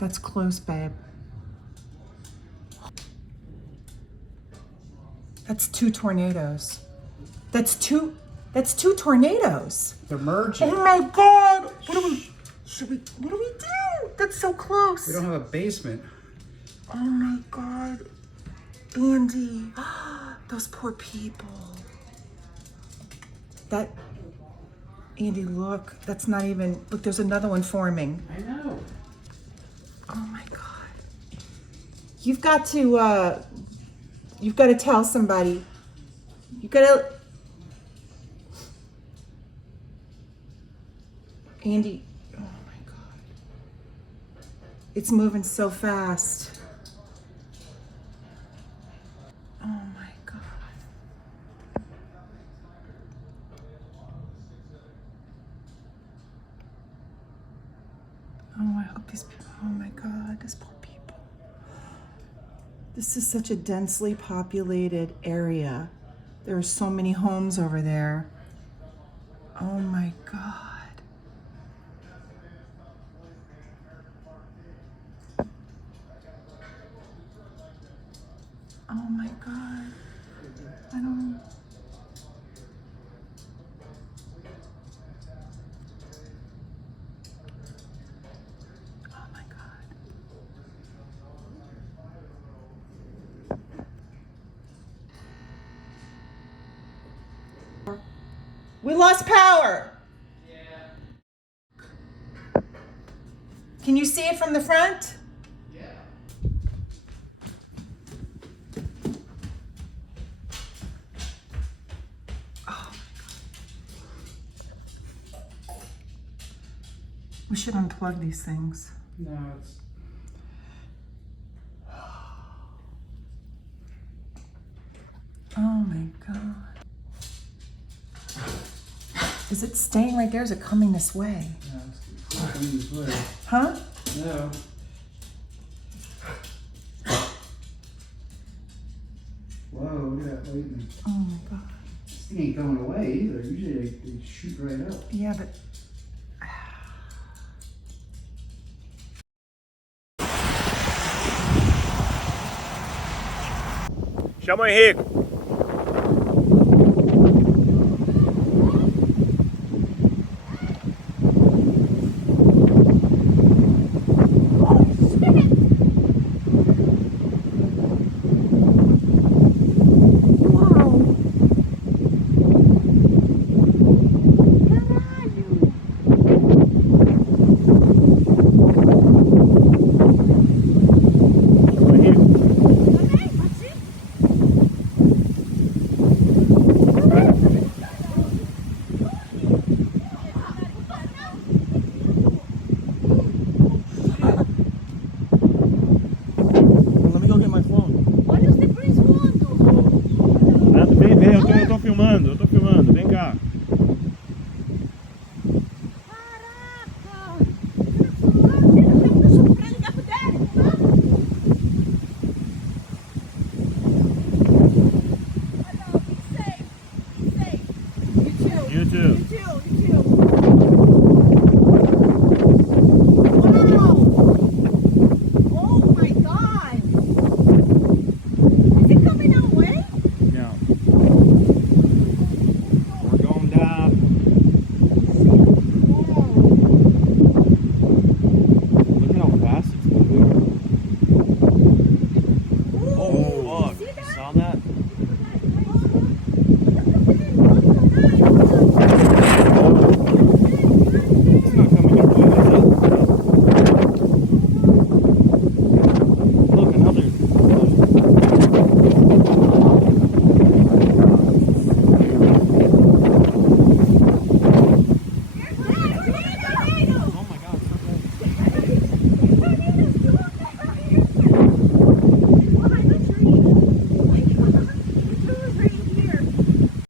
That's close, babe. That's 2 tornadoes. That's two tornadoes. They're merging. Oh my God! What do we do? That's so close. We don't have a basement. Oh my God. Andy, those poor people. Andy, look, that's not even, look, there's another one forming. I know. Oh my God. You've got to tell somebody. You've got to, Andy, oh my God. It's moving so fast. Oh my God. Oh, I hope these people, oh my God, these poor people. This is such a densely populated area. There are so many homes over there. Oh my God. Oh my God. I don't. Oh my God. We lost power. Yeah. Can you see it from the front? Yeah. Oh. We should unplug these things. No, it's. Oh my God. Is it staying right there? Or is it coming this way? No, it's not coming this way. Huh? No. Whoa, look at that lightning. Oh my God. This thing ain't going away either. Usually they shoot right up. Yeah, but. Chama o Henrique.